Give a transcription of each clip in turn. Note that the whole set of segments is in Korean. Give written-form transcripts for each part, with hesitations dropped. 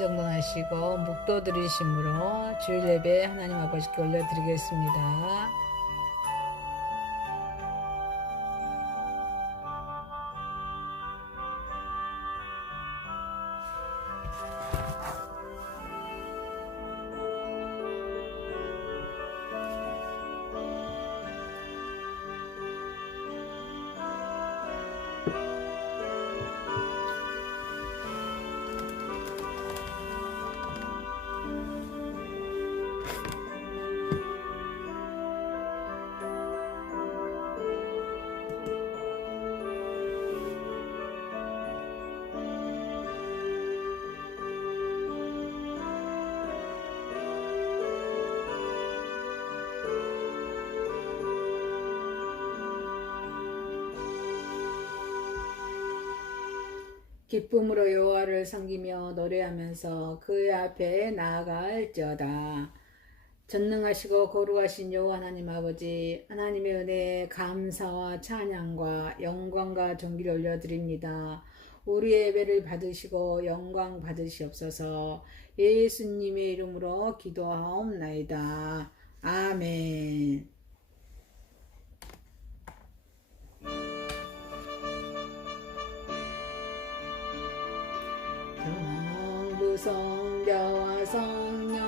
정돈하시고 묵도 드리심으로 주일 예배 하나님 아버지께 올려드리겠습니다. 기쁨으로 여호와를 섬기며 노래하면서 그의 앞에 나아갈지어다. 전능하시고 거룩하신 여호와 하나님 아버지, 하나님의 은혜에 감사와 찬양과 영광과 존귀를 올려드립니다. 우리의 예배를 받으시고 영광 받으시옵소서. 예수님의 이름으로 기도하옵나이다. 아멘. 성자와 성령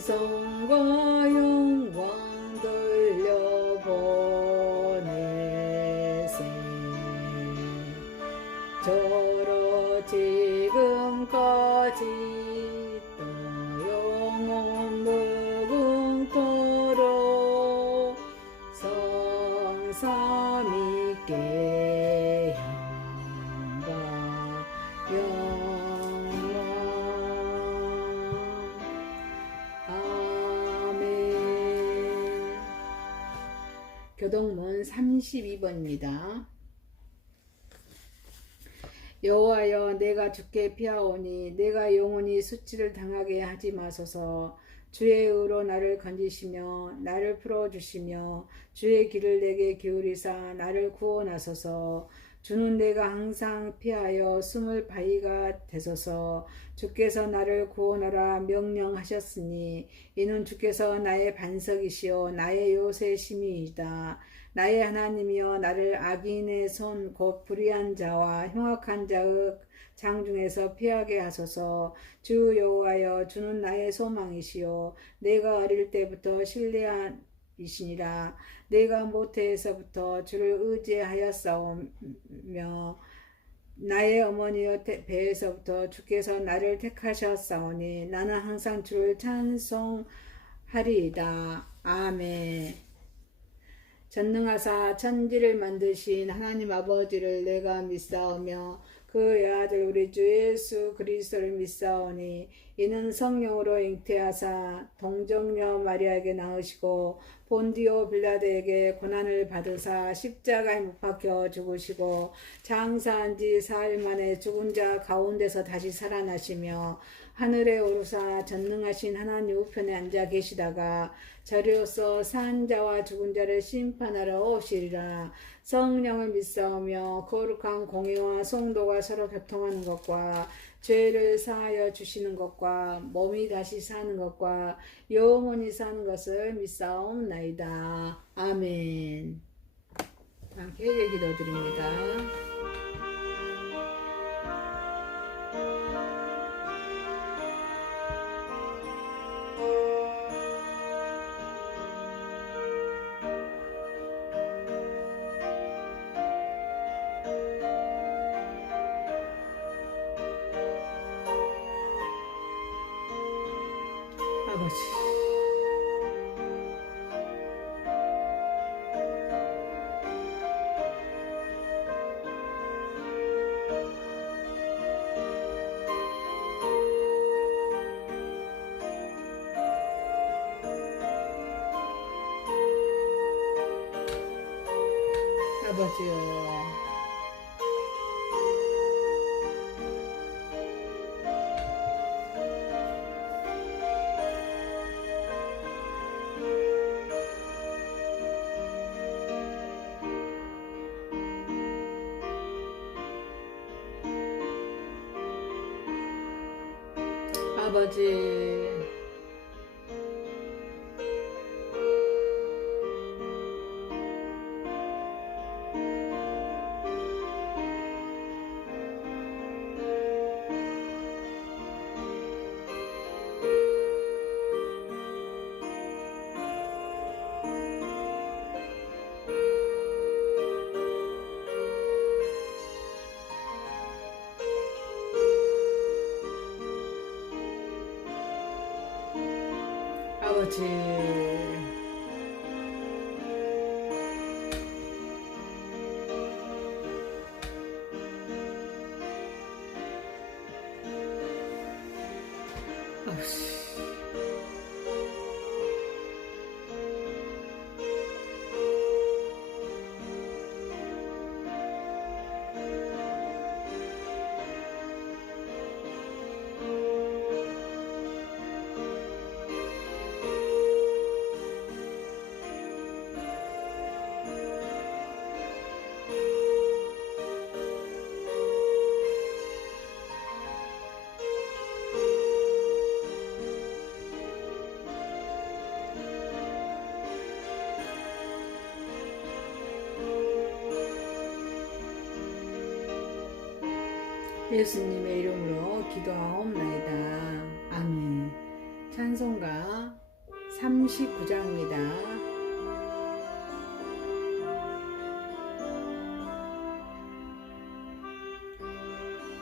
찬송과 영광 돌려보내세. 저로 지금까지 또 영원 무궁토록 성삼위께 교동문 32번입니다. 여호와여, 내가 주께 피하오니 내가 영원히 수치를 당하게 하지 마소서. 주의 의로 나를 건지시며 나를 풀어주시며 주의 길을 내게 기울이사 나를 구원하소서. 주는 내가 항상 피하여 숨을 바위가 되소서. 주께서 나를 구원하라 명령하셨으니 이는 주께서 나의 반석이시요 나의 요새심이이다. 나의 하나님이여, 나를 악인의 손 곧 불의한 자와 흉악한 자의 장중에서 피하게 하소서. 주 여호와여, 주는 나의 소망이시요 내가 어릴 때부터 신뢰이시니라. 내가 모태에서부터 주를 의지하였사오며 나의 어머니의 배에서부터 주께서 나를 택하셨사오니 나는 항상 주를 찬송하리이다. 아멘. 전능하사 천지를 만드신 하나님 아버지를 내가 믿사오며 그의 아들 우리 주 예수 그리스도를 믿사오니 이는 성령으로 잉태하사 동정녀 마리아에게 낳으시고 본디오 빌라드에게 고난을 받으사 십자가에 못 박혀 죽으시고 장사한 지 사흘 만에 죽은 자 가운데서 다시 살아나시며 하늘에 오르사 전능하신 하나님 우편에 앉아 계시다가 저리로서 산 자와 죽은 자를 심판하러 오시리라. 성령을 믿사오며 거룩한 공의와 성도가 서로 교통하는 것과 죄를 사하여 주시는 것과 몸이 다시 사는 것과 영원히 사는 것을 믿사옵나이다. 아멘. 함께 기도드립니다. 아버지, 아버지요. 아버지 아버지 아버지 예수님의 이름으로 기도하옵나이다. 아멘. 찬송가 39장입니다.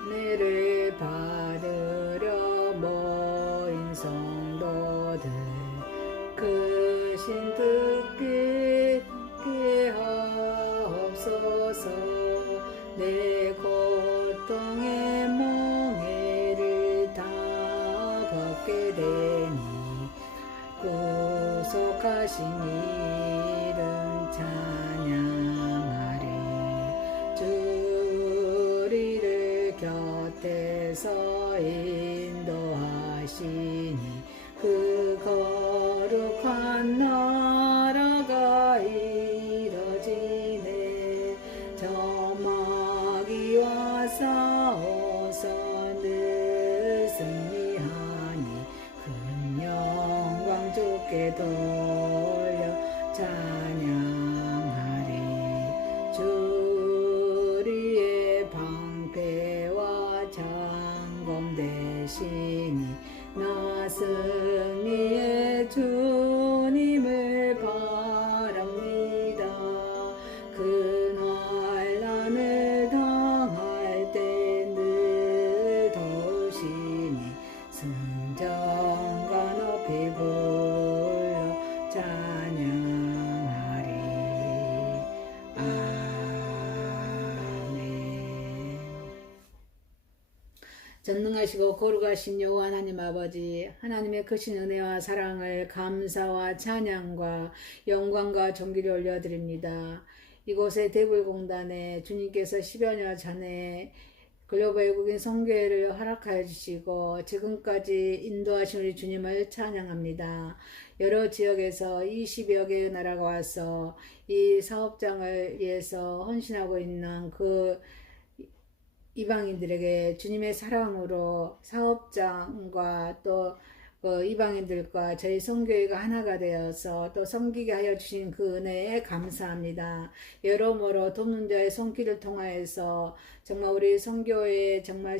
은혜를 받으려 모인 성도들 크신 뜻 깨 하옵소서. 내 고통의 멍에를 다 벗게 되니 구속하신 이름 찬양하리. 주리를 곁에서 인도하시니 그 거룩한 나라가 이뤄지네. 저 마귀와 싸워서 늘 승리하니 큰 영광 주께 돌려 찬양하리. 주리의 방패와 장검 되시니 나 승리의 주님을 바랍니다. 그 환난을 당할 때 늘 도우시니 승전과 높이 불러 찬양하리. 아멘. 전능하시고 거룩하신 여호와 하나님 아버지, 하나님의 크신 은혜와 사랑을 감사와 찬양과 영광과 존귀를 올려드립니다. 이곳의 대불공단에 주님께서 10여 년 전에 글로벌 외국인 선교회를 허락하여 주시고 지금까지 인도하신 우리 주님을 찬양합니다. 여러 지역에서 20여 개의 나라가 와서 이 사업장을 위해서 헌신하고 있는 그 이방인들에게 주님의 사랑으로 사업장과 또 이방인들과 저희 선교회가 하나가 되어서 또 섬기게 하여 주신 그 은혜에 감사합니다. 여러모로 돕는 자의 손길을 통하여서 정말 우리 선교회 정말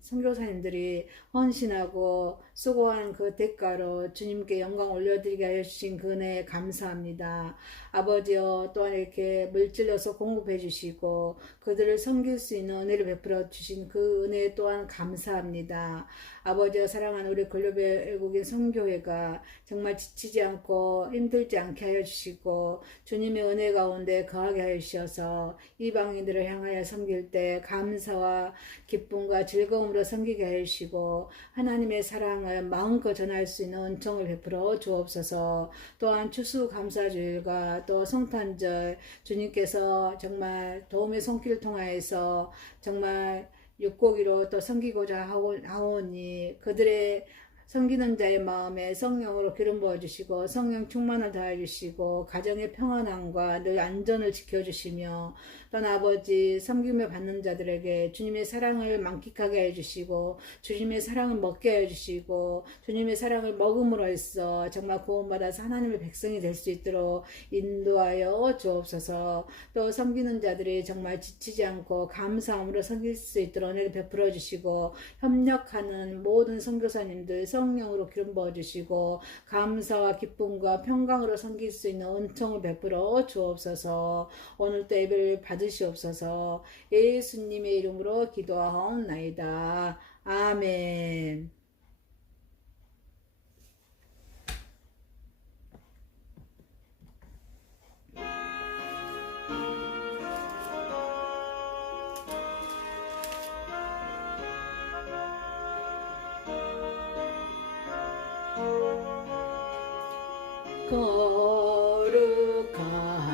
선교사님들이 헌신하고 수고한 그 대가로 주님께 영광 올려드리게 하여 주신 그 은혜에 감사합니다. 아버지여, 또한 이렇게 물질로서 공급해 주시고 그들을 섬길 수 있는 은혜를 베풀어 주신 그 은혜 또한 감사합니다. 아버지여, 사랑하는 우리 글로벌 외국인 선교회가 정말 지치지 않고 힘들지 않게 하여 주시고 주님의 은혜 가운데 거하게 하여 주셔서 이방인들을 향하여 섬길 때 감사와 기쁨과 즐거움으로 섬기게 하여 주시고 하나님의 사랑을 마음껏 전할 수 있는 은총을 베풀어 주옵소서. 또한 추수감사주일과 또 성탄절 주님께서 정말 도움의 손길을 통하여서 정말 육고기로 또 섬기고자 하오니 그들의 섬기는 자의 마음에 성령으로 기름 부어주시고 성령 충만을 더해주시고 가정의 평안함과 늘 안전을 지켜주시며 또한 아버지 섬김을 받는 자들에게 주님의 사랑을 만끽하게 해주시고 주님의 사랑을 먹게 해주시고 주님의 사랑을 먹음으로 해서 정말 구원받아서 하나님의 백성이 될 수 있도록 인도하여 주옵소서. 또 섬기는 자들이 정말 지치지 않고 감사함으로 섬길 수 있도록 은혜를 베풀어 주시고 협력하는 모든 선교사님들 성령으로 기름 부어 주시고 감사와 기쁨과 평강으로 섬길 수 있는 은총을 베풀어 주옵소서. 오늘도 예배를 받으시옵소서. 예수님의 이름으로 기도하옵나이다. 아멘.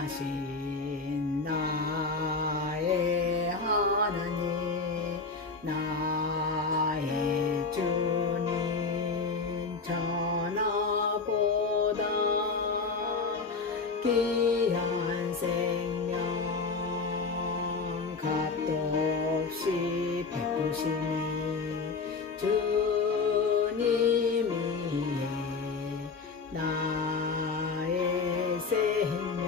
거룩하신 나의 하나님 나의 주님 전하보다 귀한 생명 값도 없이 베푸시니 주님이에 나의 생명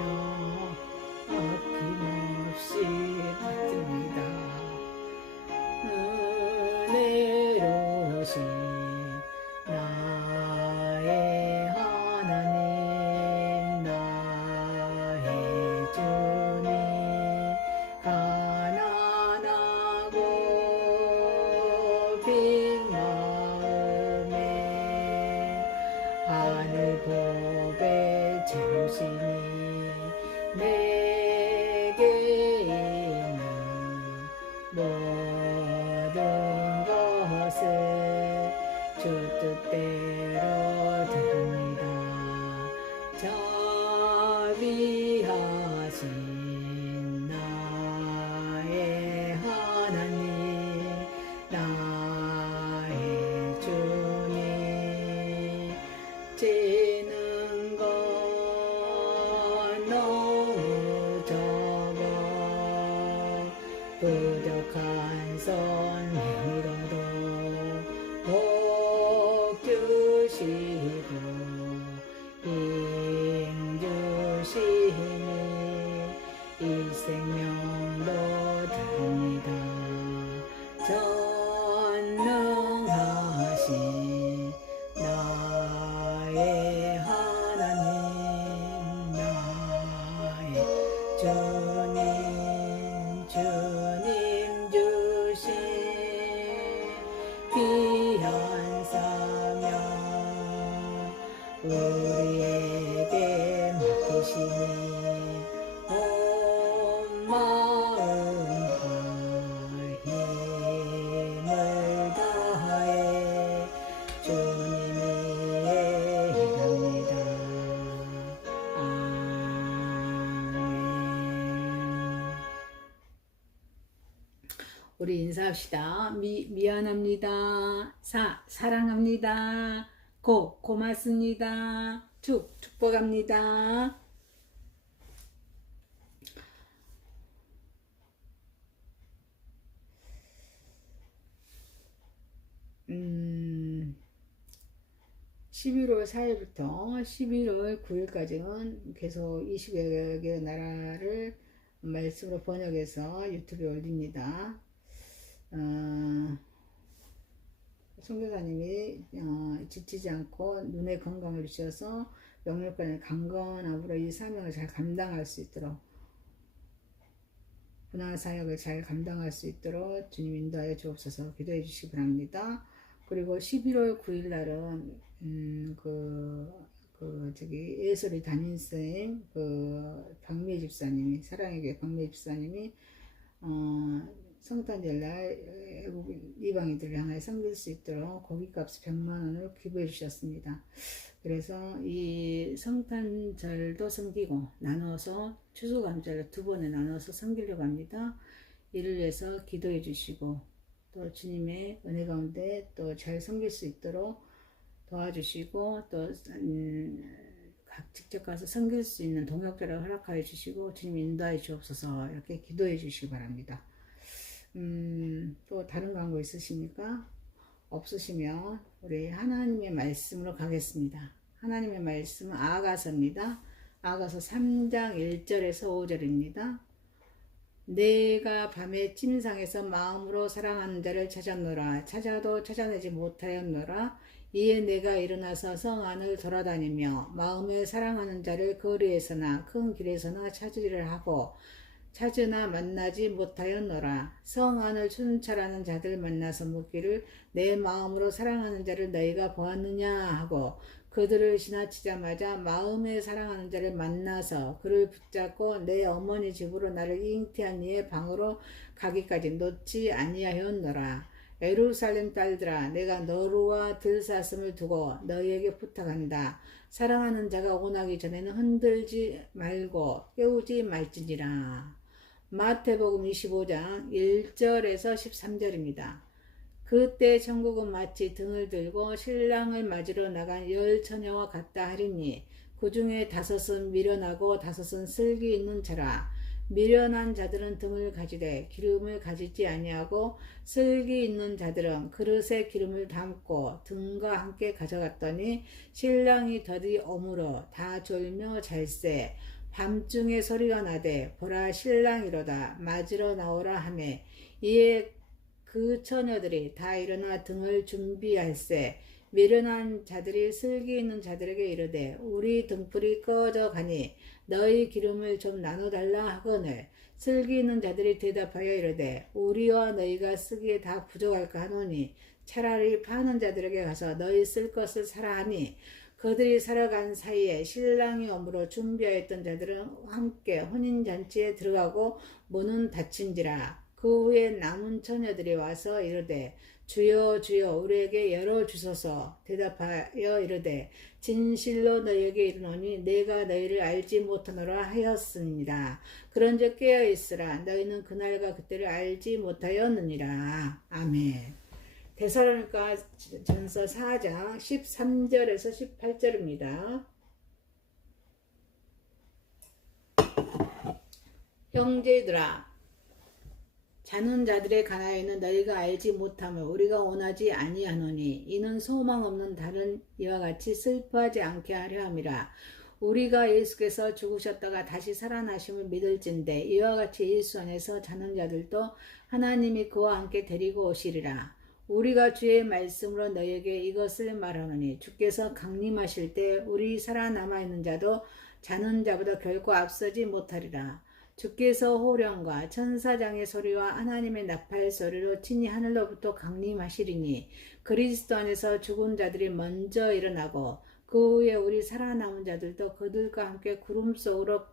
아낌없이 받습니다. 은혜로우신 나의 하나님 나의 주님 가난하고 빈 마음에 하늘 법에 채우시니 내게 있는 모든 것을 주 뜻대로 드립니다. 자비하신 나의 하나님 나의 주님 지는 건 너무 적어 부족한 선행이라도 복 주시고 힘 주시니 이 생명도 드립니다. 전능하신 나의 하나님 나의 주님 주님 주신 귀한 사명 우리에게 맡기시니 온 마음과 힘을 다해 주님이 일합니다. 아멘. 우리 인사합시다. 미안합니다. 사랑합니다. 고맙습니다. 축복합니다. 음, 11월 4일부터 11월 9일까지는 계속 20여 개 나라를 말씀으로 번역해서 유튜브에 올립니다. 선교사님이 지치지 않고 눈의 건강을 주셔서 영육간의 강건함으로 이 사명을 잘 감당할 수 있도록 분화 사역을 잘 감당할 수 있도록 주님 인도하여 주옵소서. 기도해 주시기 바랍니다. 그리고 11월 9일 날은 예솔이 담임쌤 박미 집사님이 사랑의 교회 박미 집사님이 성탄절날 외국인 이방인들을 향하여 섬길 수 있도록 고깃값 100만원을 기부해 주셨습니다. 그래서 이 성탄절도 섬기고 나눠서 추수감사절 두 번에 나눠서 섬기려고 합니다. 이를 위해서 기도해 주시고 또 주님의 은혜 가운데 또 잘 섬길 수 있도록 도와주시고 또 직접 가서 섬길 수 있는 동역자를 허락하여 주시고 주님 인도하여 주옵소서. 이렇게 기도해 주시기 바랍니다. 또 다른 광고 있으십니까? 없으시면 우리 하나님의 말씀으로 가겠습니다. 하나님의 말씀은 아가서입니다. 아가서 3장 1절에서 5절입니다. 내가 밤에 침상에서 마음으로 사랑하는 자를 찾았노라. 찾아도 찾아내지 못하였노라. 이에 내가 일어나서 성 안을 돌아다니며 마음에 사랑하는 자를 거리에서나 큰 길에서나 찾으리라 하고 찾으나 만나지 못하였노라. 성 안을 순찰하는 자들 만나서 묻기를 내 마음으로 사랑하는 자를 너희가 보았느냐 하고 그들을 지나치자마자 마음에 사랑하는 자를 만나서 그를 붙잡고 내 어머니 집으로 나를 잉태한 이의 방으로 가기까지 놓지 아니하였노라. 예루살렘 딸들아, 내가 너루와 들사슴을 두고 너희에게 부탁한다. 사랑하는 자가 오나기 전에는 흔들지 말고 깨우지 말지니라. 마태복음 25장 1절에서 13절입니다. 그때 천국은 마치 등을 들고 신랑을 맞으러 나간 10처녀와 같다 하리니 그 중에 5은 미련하고 5은 슬기 있는 자라. 미련한 자들은 등을 가지되 기름을 가지지 아니하고 슬기 있는 자들은 그릇에 기름을 담고 등과 함께 가져갔더니 신랑이 더디 오므로 다 졸며 잘세. 밤중에 소리가 나되 보라 신랑이로다 맞으러 나오라 하매 이에 그 처녀들이 다 일어나 등을 준비할세. 미련한 자들이 슬기 있는 자들에게 이르되 우리 등불이 꺼져 가니 너희 기름을 좀 나눠달라 하거늘 슬기 있는 자들이 대답하여 이르되 우리와 너희가 쓰기에 다 부족할까 하노니 차라리 파는 자들에게 가서 너희 쓸 것을 사라 하니 그들이 살아간 사이에 신랑이 오므로 준비하였던 자들은 함께 혼인잔치에 들어가고 문은 닫힌지라. 그 후에 남은 처녀들이 와서 이르되 주여 주여 우리에게 열어주소서. 대답하여 이르되 진실로 너희에게 이르노니 내가 너희를 알지 못하노라 하였습니다. 그런즉 깨어있으라. 너희는 그날과 그때를 알지 못하였느니라. 아멘. 데살로니가 전서 4장 13절에서 18절입니다. 형제들아 자는 자들의 간하에는 너희가 알지 못함을 우리가 원하지 아니하노니 이는 소망 없는 다른 이와 같이 슬퍼하지 않게 하려 함이라. 우리가 예수께서 죽으셨다가 다시 살아나심을 믿을진대 이와 같이 예수 안에서 자는 자들도 하나님이 그와 함께 데리고 오시리라. 우리가 주의 말씀으로 너희에게 이것을 말하노니 주께서 강림하실 때 우리 살아남아 있는 자도 자는 자보다 결코 앞서지 못하리라. 주께서 호령과 천사장의 소리와 하나님의 나팔 소리로 친히 하늘로부터 강림하시리니 그리스도 안에서 죽은 자들이 먼저 일어나고 그 후에 우리 살아남은 자들도 그들과 함께 구름 속으로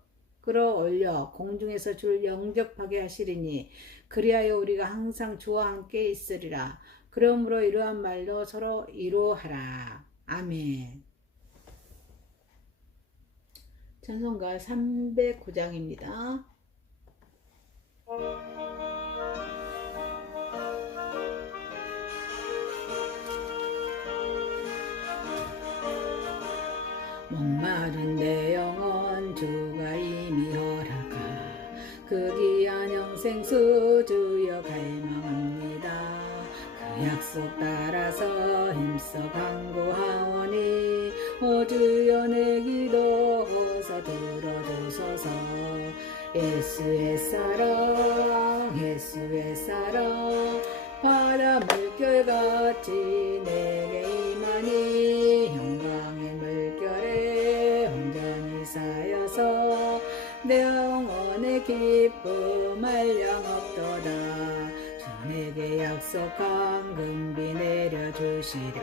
끌어올려 공중에서 주를 영접하게 하시리니 그리하여 우리가 항상 주와 함께 있으리라. 그러므로 이러한 말로 서로 이루하라. 아멘. 찬송가 309장입니다. 목마른 내 영혼 주가 이미 허락하 그 귀한 영생수 주여 갈망합니다. 그 약속 따라서 힘써 간구하오니 오 주여 내 기도 어서 들어주소서. 예수의 사랑 예수의 사랑 바다 물결같이 내게 임하니 영광의 물결에 온전히 쌓여서 내 영혼의 기쁨 한량없도다. 주 내게 약속한 금비 내려주시려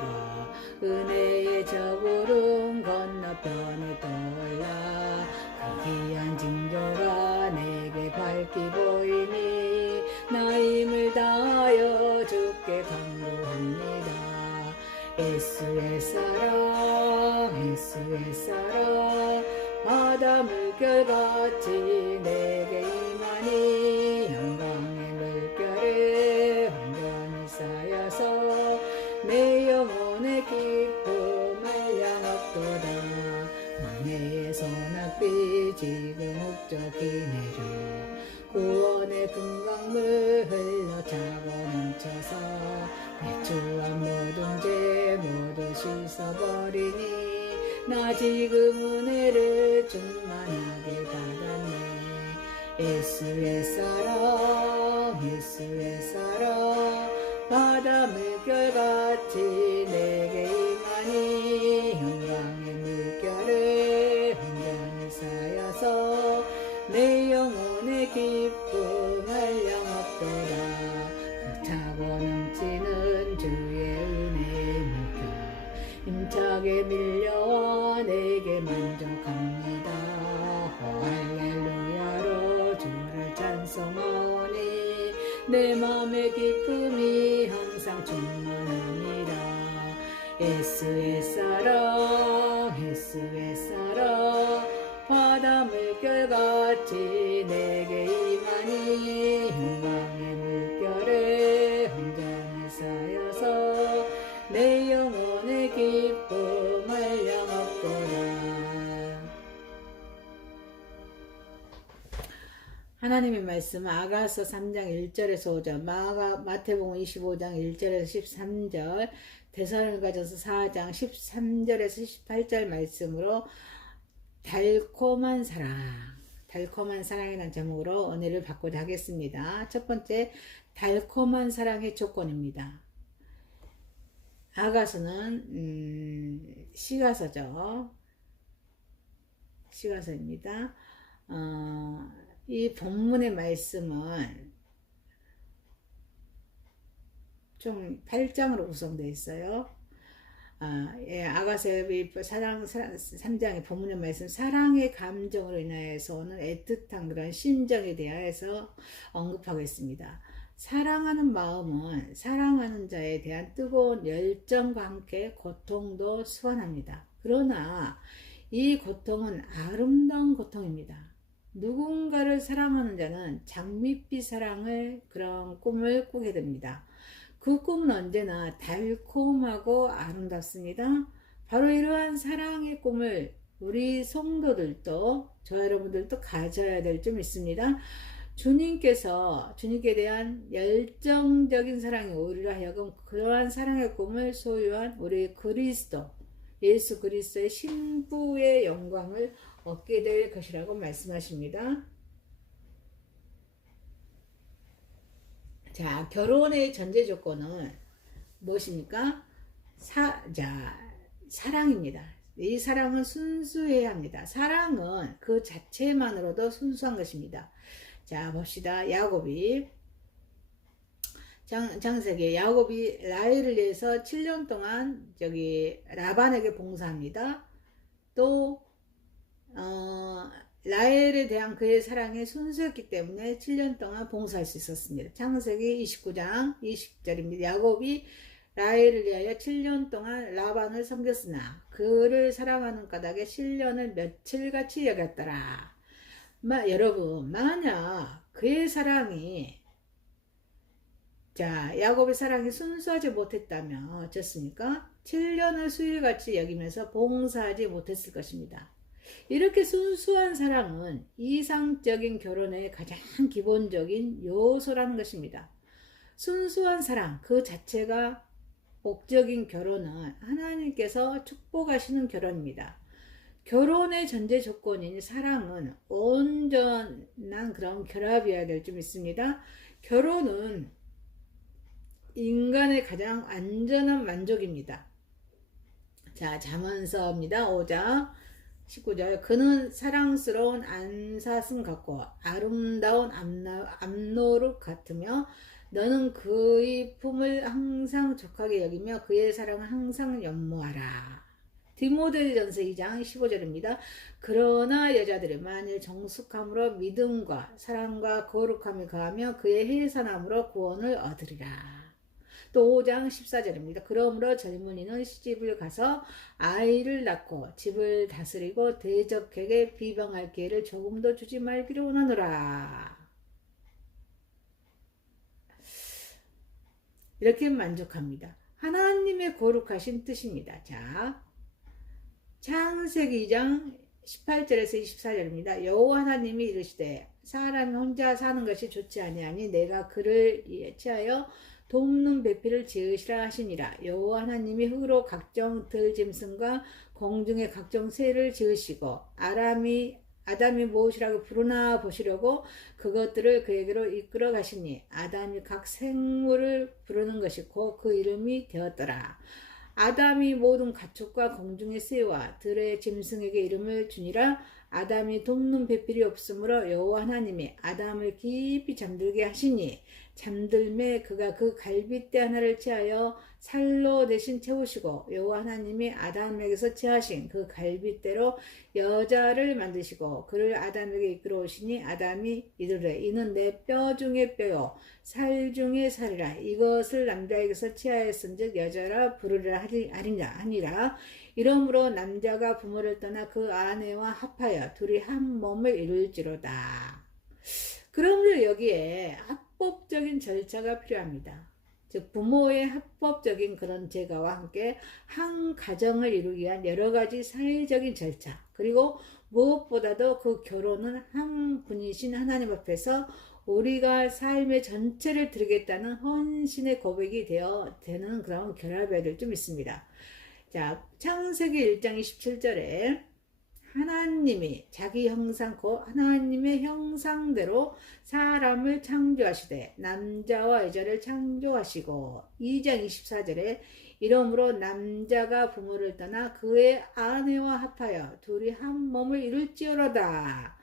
은혜의 저구름 건너편을 떠올라 그 귀한 징조가 내게 밝히 보이니 나 힘을 다하여 주께 간구합니다. 예수의 사랑 예수의 사랑 바다 물결같이 내게 임하니 영광의 물결에 온전히 쌓여서 내 영혼의 기쁨 금강물 흘러 차고 넘쳐서 배추와 모든 죄 모두 씻어버리니 나 지금 은혜를 충만하게 받았네. 예수의 사랑 예수의 사랑 바다 물결같이 내게 임하니 영광의 물결을 온전히 쌓여서 내 영혼의 기쁨 한량없도다. 차고 넘치는 주의 은혜의 물결 힘차게 밀려와 내게 만족합니다. 할렐루야로 주를 찬송하오니 내 맘의 기쁨이 항상 충만합니다. 예수의 사랑 예수의 사랑 바다 물결같이 내게 임하니 영광의 물결에 온전히 쌓여서 내 영혼의 기쁨 한량없도다. 하나님의 말씀 아가서 3장 1절에서 5절, 마태복음 25장 1절에서 13절, 데살로니가전서 4장 13절에서 18절 말씀으로 달콤한 사랑이라는 제목으로 은혜를 받고자 하겠습니다. 첫 번째, 달콤한 사랑의 조건입니다. 아가서는 시가서죠. 시가서입니다. 이 본문의 말씀은 총 8장으로 구성되어 있어요. 아가서의 사랑 3장의 본문의 말씀, 사랑의 감정으로 인하여서 오는 애틋한 그런 심정에 대하여서 언급하겠습니다. 사랑하는 마음은 사랑하는 자에 대한 뜨거운 열정과 함께 고통도 수반합니다. 그러나 이 고통은 아름다운 고통입니다. 누군가를 사랑하는 자는 장밋빛 사랑을 그런 꿈을 꾸게 됩니다. 그 꿈은 언제나 달콤하고 아름답습니다. 바로 이러한 사랑의 꿈을 우리 성도들도 저와 여러분들도 가져야 될 점 있습니다. 주님께 대한 열정적인 사랑이 오히려 하여금 그러한 사랑의 꿈을 소유한 우리 그리스도 예수 그리스도의 신부의 영광을 얻게 될 것이라고 말씀하십니다. 자, 결혼의 전제 조건은 무엇입니까? 사랑입니다. 이 사랑은 순수해야 합니다. 사랑은 그 자체만으로도 순수한 것입니다. 자, 봅시다. 야곱이 창세기 야곱이 라헬을 위해서 7년 동안 라반에게 봉사합니다. 또 라헬에 대한 그의 사랑이 순수했기 때문에 7년 동안 봉사할 수 있었습니다. 창세기 29장 20절입니다. 야곱이 라헬을 위하여 7년 동안 라반을 섬겼으나 그를 사랑하는 까닭에 실년을 며칠같이 여겼더라. 여러분, 만약 그의 사랑이 야곱의 사랑이 순수하지 못했다면 어쩌습니까? 7년을 수일같이 여기면서 봉사하지 못했을 것입니다. 이렇게 순수한 사랑은 이상적인 결혼의 가장 기본적인 요소라는 것입니다. 순수한 사랑 그 자체가 목적인 결혼은 하나님께서 축복하시는 결혼입니다. 결혼의 전제 조건인 사랑은 온전한 그런 결합이어야 될 점 있습니다. 결혼은 인간의 가장 안전한 만족입니다. 자, 잠언서입니다. 5장 19절. 그는 사랑스러운 안사슴 같고 아름다운 암노루 같으며 너는 그의 품을 항상 족하게 여기며 그의 사랑을 항상 연모하라. 디모데전서 2장 15절입니다. 그러나 여자들이 만일 정숙함으로 믿음과 사랑과 거룩함을 가하며 그의 해산함으로 구원을 얻으리라. 또 5장 14절입니다. 그러므로 젊은이는 시집을 가서 아이를 낳고 집을 다스리고 대적에게 비방할 기회를 조금도 주지 말기를 원하노라. 이렇게 만족합니다. 하나님의 거룩하신 뜻입니다. 자, 창세기 2장 18절에서 24절입니다. 여호와 하나님이 이르시되 사람이 혼자 사는 것이 좋지 아니하니 내가 그를 취하여 돕는 배필을 지으시라 하시니라. 여호와 하나님이 흙으로 각종 들짐승과 공중의 각종 새를 지으시고 아담이 무엇이라고 부르나 보시려고 그것들을 그에게로 이끌어 가시니 아담이 각 생물을 부르는 것이 곧 그 이름이 되었더라. 아담이 모든 가축과 공중의 새와 들의 짐승에게 이름을 주니라. 아담이 돕는 배필이 없으므로 여호와 하나님이 아담을 깊이 잠들게 하시니 잠들매 그가 그 갈빗대 하나를 취하여 살로 대신 채우시고 여호와 하나님이 아담에게서 취하신 그 갈빗대로 여자를 만드시고 그를 아담에게 이끌어 오시니 아담이 이르되 이는 내 뼈 중에 뼈요 살 중에 살이라. 이것을 남자에게서 취하였은즉 여자라 부르리라 하니라. 이러므로 남자가 부모를 떠나 그 아내와 합하여 둘이 한 몸을 이룰지로다. 그러므로 여기에 합법적인 절차가 필요합니다. 즉 부모의 합법적인 그런 제가와 함께 한 가정을 이루기 위한 여러 가지 사회적인 절차, 그리고 무엇보다도 그 결혼은 한 분이신 하나님 앞에서 우리가 삶의 전체를 드리겠다는 헌신의 고백이 되는 그런 결합이 될 좀 있습니다. 자, 창세기 1장 27절에 하나님이 자기 형상 곧 하나님의 형상대로 사람을 창조하시되 남자와 여자를 창조하시고 2장 24절에 이러므로 남자가 부모를 떠나 그의 아내와 합하여 둘이 한 몸을 이룰지어로다.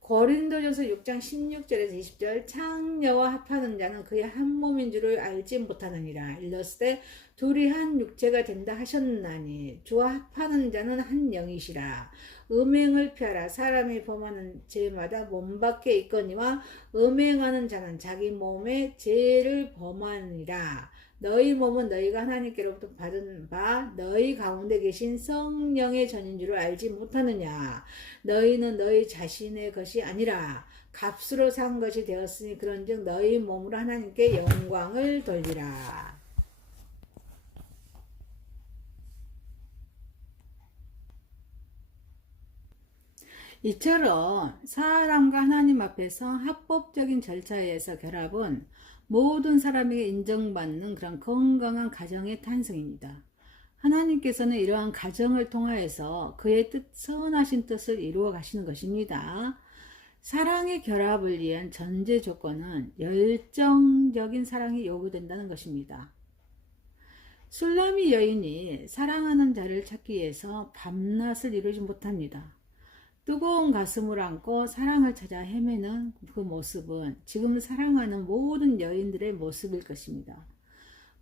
고린도전서 6장 16절에서 20절 창녀와 합하는 자는 그의 한 몸인 줄을 알지 못하느니라. 일렀을 둘이 한 육체가 된다 하셨나니 주와 합하는 자는 한 영이시라. 음행을 피하라. 사람이 범하는 죄마다 몸 밖에 있거니와 음행하는 자는 자기 몸에 죄를 범하니라. 너희 몸은 너희가 하나님께로부터 받은 바 너희 가운데 계신 성령의 전인 줄을 알지 못하느냐. 너희는 너희 자신의 것이 아니라 값으로 산 것이 되었으니 그런즉 너희 몸으로 하나님께 영광을 돌리라. 이처럼 사람과 하나님 앞에서 합법적인 절차에 의해서 결합은 모든 사람에게 인정받는 그런 건강한 가정의 탄생입니다. 하나님께서는 이러한 가정을 통하여서 그의 선하신 뜻을 이루어 가시는 것입니다. 사랑의 결합을 위한 전제 조건은 열정적인 사랑이 요구된다는 것입니다. 술라미 여인이 사랑하는 자를 찾기 위해서 밤낮을 이루지 못합니다. 뜨거운 가슴을 안고 사랑을 찾아 헤매는 그 모습은 지금 사랑하는 모든 여인들의 모습일 것입니다.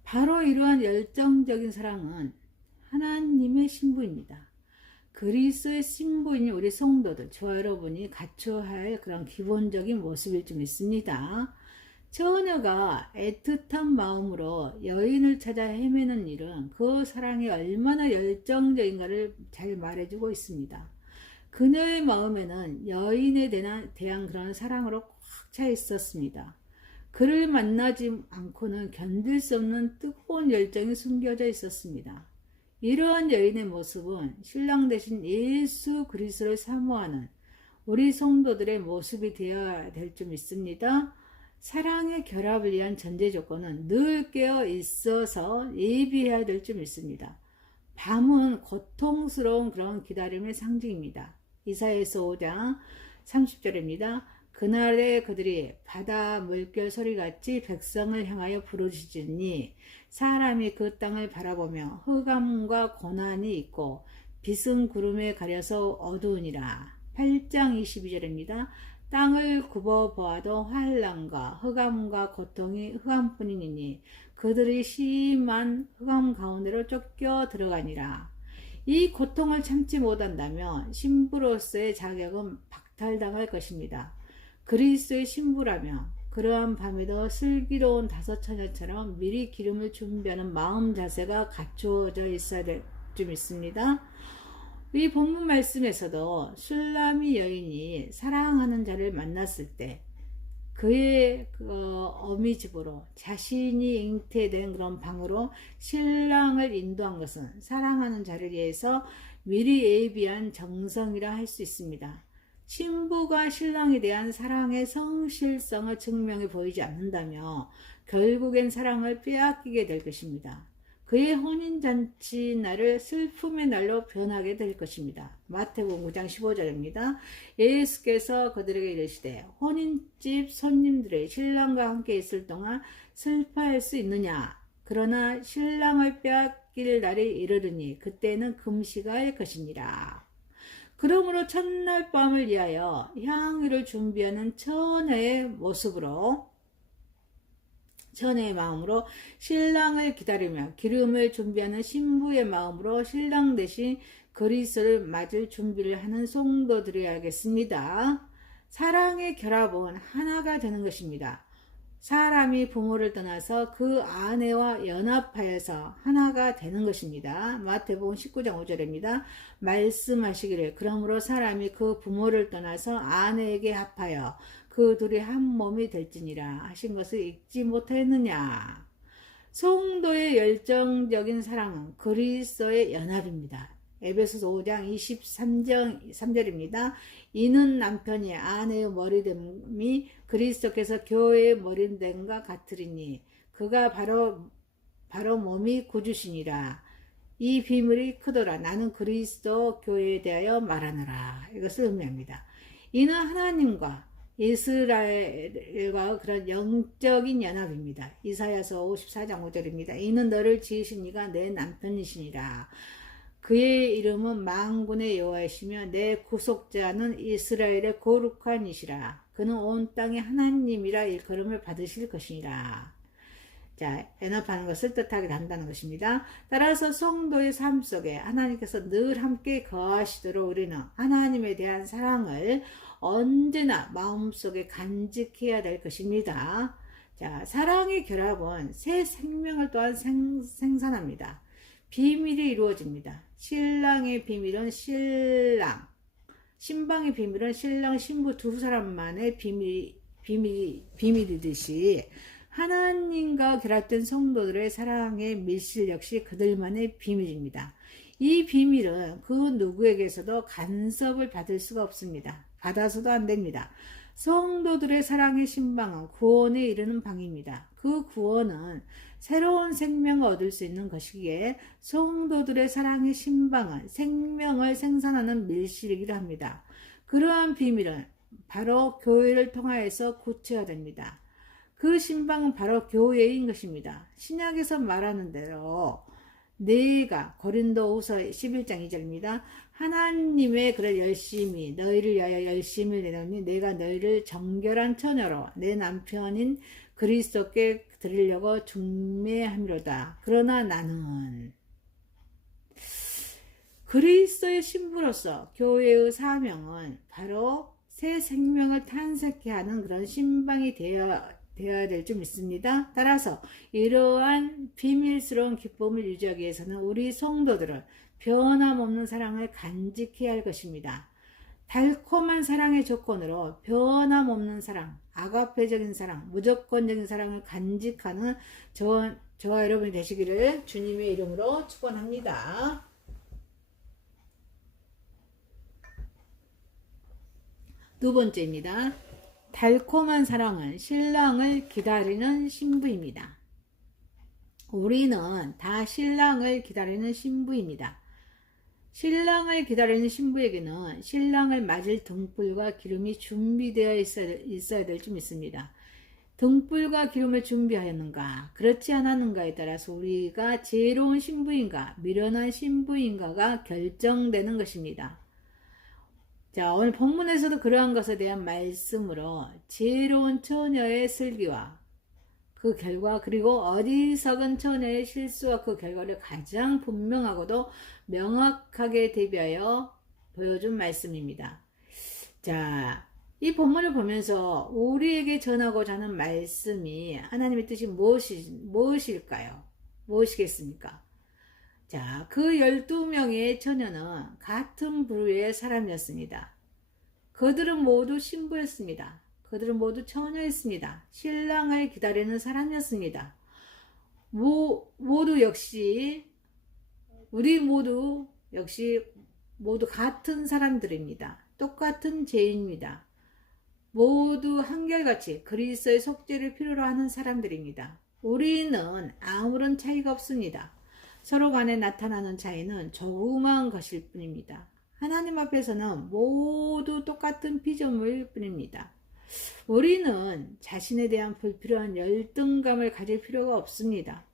바로 이러한 열정적인 사랑은 하나님의 신부입니다. 그리스도의 신부인 우리 성도들, 저와 여러분이 갖춰야 할 그런 기본적인 모습일 줄 믿습니다. 처녀가 애틋한 마음으로 여인을 찾아 헤매는 일은 그 사랑이 얼마나 열정적인가를 잘 말해주고 있습니다. 그녀의 마음에는 여인에 대한 그런 사랑으로 꽉 차 있었습니다. 그를 만나지 않고는 견딜 수 없는 뜨거운 열정이 숨겨져 있었습니다. 이러한 여인의 모습은 신랑 대신 예수 그리스도를 사모하는 우리 성도들의 모습이 되어야 될 줄 믿습니다. 사랑의 결합을 위한 전제 조건은 늘 깨어 있어서 예비해야 될 줄 믿습니다. 밤은 고통스러운 그런 기다림의 상징입니다. 이사야서 5장 30절입니다. 그날에 그들이 바다 물결 소리같이 백성을 향하여 부르짖으니 사람이 그 땅을 바라보며 흑암과 고난이 있고 빛은 구름에 가려서 어두우니라. 8장 22절입니다. 땅을 굽어보아도 환난과 흑암과 고통이 흑암뿐이니 그들이 심한 흑암 가운데로 쫓겨 들어가니라. 이 고통을 참지 못한다면 신부로서의 자격은 박탈당할 것입니다. 그리스도의 신부라면 그러한 밤에도 슬기로운 다섯 처녀처럼 미리 기름을 준비하는 마음 자세가 갖추어져 있어야 될 줄 믿습니다. 이 본문 말씀에서도 술라미 여인이 사랑하는 자를 만났을 때 그의 어미 집으로 자신이 잉태된 그런 방으로 신랑을 인도한 것은 사랑하는 자를 위해서 미리 예비한 정성이라 할 수 있습니다. 신부가 신랑에 대한 사랑의 성실성을 증명해 보이지 않는다며 결국엔 사랑을 빼앗기게 될 것입니다. 그의 혼인잔치 날을 슬픔의 날로 변하게 될 것입니다. 마태복음 9장 15절입니다. 예수께서 그들에게 이르시되 혼인집 손님들의 신랑과 함께 있을 동안 슬퍼할 수 있느냐? 그러나 신랑을 빼앗길 날이 이르르니 그때는 금시갈 것이니라. 그러므로 첫날 밤을 위하여 향유를 준비하는 처녀의 마음으로 신랑을 기다리며 기름을 준비하는 신부의 마음으로 신랑 대신 그리스도를 맞을 준비를 하는 성도들이야겠습니다. 사랑의 결합은 하나가 되는 것입니다. 사람이 부모를 떠나서 그 아내와 연합하여서 하나가 되는 것입니다. 마태복음 19장 5절입니다. 말씀하시기를 그러므로 사람이 그 부모를 떠나서 아내에게 합하여 그 둘이 한 몸이 될지니라 하신 것을 잊지 못하였느냐. 성도의 열정적인 사랑은 그리스도의 연합입니다. 에베소서 5장 23절입니다. 이는 남편이 아내의 머리됨이 그리스도께서 교회의 머리됨과 같으리니 그가 바로 몸이 구주시니라. 이 비밀이 크더라. 나는 그리스도 교회에 대하여 말하노라. 이것을 의미합니다. 이는 하나님과 이스라엘과 그런 영적인 연합입니다. 이사야서 54장 5절입니다. 이는 너를 지으신 이가 내 남편이시니라. 그의 이름은 만군의 여호와이시며 내 구속자는 이스라엘의 거룩한 이시라. 그는 온 땅의 하나님이라 일컬음을 받으실 것이니라. 자, 연합하는 것을 뜻하게 한다는 것입니다. 따라서 성도의 삶 속에 하나님께서 늘 함께 거하시도록 우리는 하나님에 대한 사랑을 언제나 마음속에 간직해야 될 것입니다. 자, 사랑의 결합은 새 생명을 또한 생산합니다. 비밀이 이루어집니다. 신랑의 비밀은 신방의 비밀은 신랑, 신부 두 사람만의 비밀이듯이 하나님과 결합된 성도들의 사랑의 밀실 역시 그들만의 비밀입니다. 이 비밀은 그 누구에게서도 간섭을 받을 수가 없습니다. 받아서도 안 됩니다. 성도들의 사랑의 신방은 구원에 이르는 방입니다. 그 구원은 새로운 생명을 얻을 수 있는 것이기에 성도들의 사랑의 신방은 생명을 생산하는 밀실이기도 합니다. 그러한 비밀은 바로 교회를 통하여서 구체화됩니다. 그 신방은 바로 교회인 것입니다. 신약에서 말하는 대로 내가 고린도후서 11장 2절입니다. 하나님의 그를 열심히 너희를 위하여 열심을 내노니 내가 너희를 정결한 처녀로 내 남편인 그리스도께 드리려고 중매함이로다. 그러나 나는 그리스도의 신부로서 교회의 사명은 바로 새 생명을 탄생케 하는 그런 신방이 되어야 될 줄 믿습니다. 따라서 이러한 비밀스러운 기쁨을 유지하기 위해서는 우리 성도들은 변함없는 사랑을 간직해야 할 것입니다. 달콤한 사랑의 조건으로 변함없는 사랑, 아가페적인 사랑, 무조건적인 사랑을 간직하는 저와 여러분이 되시기를 주님의 이름으로 축원합니다. 두 번째입니다. 달콤한 사랑은 신랑을 기다리는 신부입니다. 우리는 다 신랑을 기다리는 신부입니다. 신랑을 기다리는 신부에게는 신랑을 맞을 등불과 기름이 준비되어 있어야 될 줄 믿습니다. 등불과 기름을 준비하였는가, 그렇지 않았는가에 따라서 우리가 지혜로운 신부인가, 미련한 신부인가가 결정되는 것입니다. 자, 오늘 본문에서도 그러한 것에 대한 말씀으로 지혜로운 처녀의 슬기와 그 결과, 그리고 어리석은 처녀의 실수와 그 결과를 가장 분명하고도 명확하게 대비하여 보여준 말씀입니다. 자, 이 본문을 보면서 우리에게 전하고자 하는 말씀이 하나님의 뜻이 무엇일까요? 무엇이겠습니까? 자, 그 12명의 처녀는 같은 부류의 사람이었습니다. 그들은 모두 신부였습니다. 그들은 모두 처녀였습니다. 신랑을 기다리는 사람이었습니다. 우리 모두 역시 모두 같은 사람들입니다. 똑같은 죄인입니다. 모두 한결같이 그리스도의 속죄를 필요로 하는 사람들입니다. 우리는 아무런 차이가 없습니다. 서로 간에 나타나는 차이는 조그마한 것일 뿐입니다. 하나님 앞에서는 모두 똑같은 피조물일 뿐입니다. 우리는 자신에 대한 불필요한 열등감을 가질 필요가 없습니다.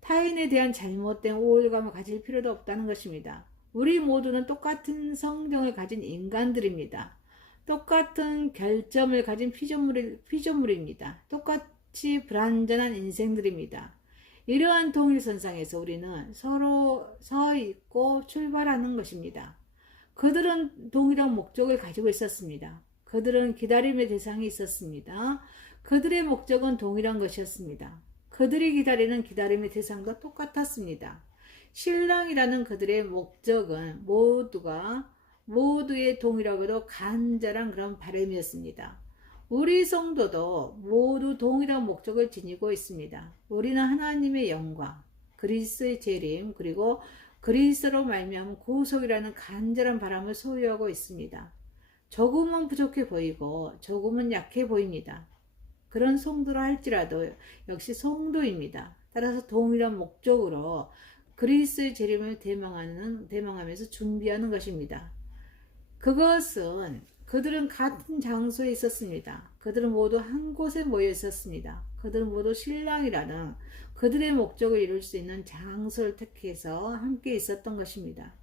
타인에 대한 잘못된 우월감을 가질 필요도 없다는 것입니다. 우리 모두는 똑같은 성경을 가진 인간들입니다. 똑같은 결점을 가진 피조물입니다. 똑같이 불완전한 인생들입니다. 이러한 동일선상에서 우리는 서로 서 있고 출발하는 것입니다. 그들은 동일한 목적을 가지고 있었습니다. 그들은 기다림의 대상이 있었습니다. 그들의 목적은 동일한 것이었습니다. 그들이 기다리는 기다림의 대상도 똑같았습니다. 신랑이라는 그들의 목적은 모두의 동일하고도 간절한 그런 바람이었습니다. 우리 성도도 모두 동일한 목적을 지니고 있습니다. 우리는 하나님의 영광, 그리스도의 재림, 그리고 그리스도로 말미암은 구속이라는 간절한 바람을 소유하고 있습니다. 조금은 부족해 보이고 조금은 약해 보입니다. 그런 성도라 할지라도 역시 성도입니다. 따라서 동일한 목적으로 그리스도의 재림을 대망하면서 준비하는 것입니다. 그것은 그들은 같은 장소에 있었습니다. 그들은 모두 한 곳에 모여 있었습니다. 그들은 모두 신랑이라는 그들의 목적을 이룰 수 있는 장소를 택해서 함께 있었던 것입니다.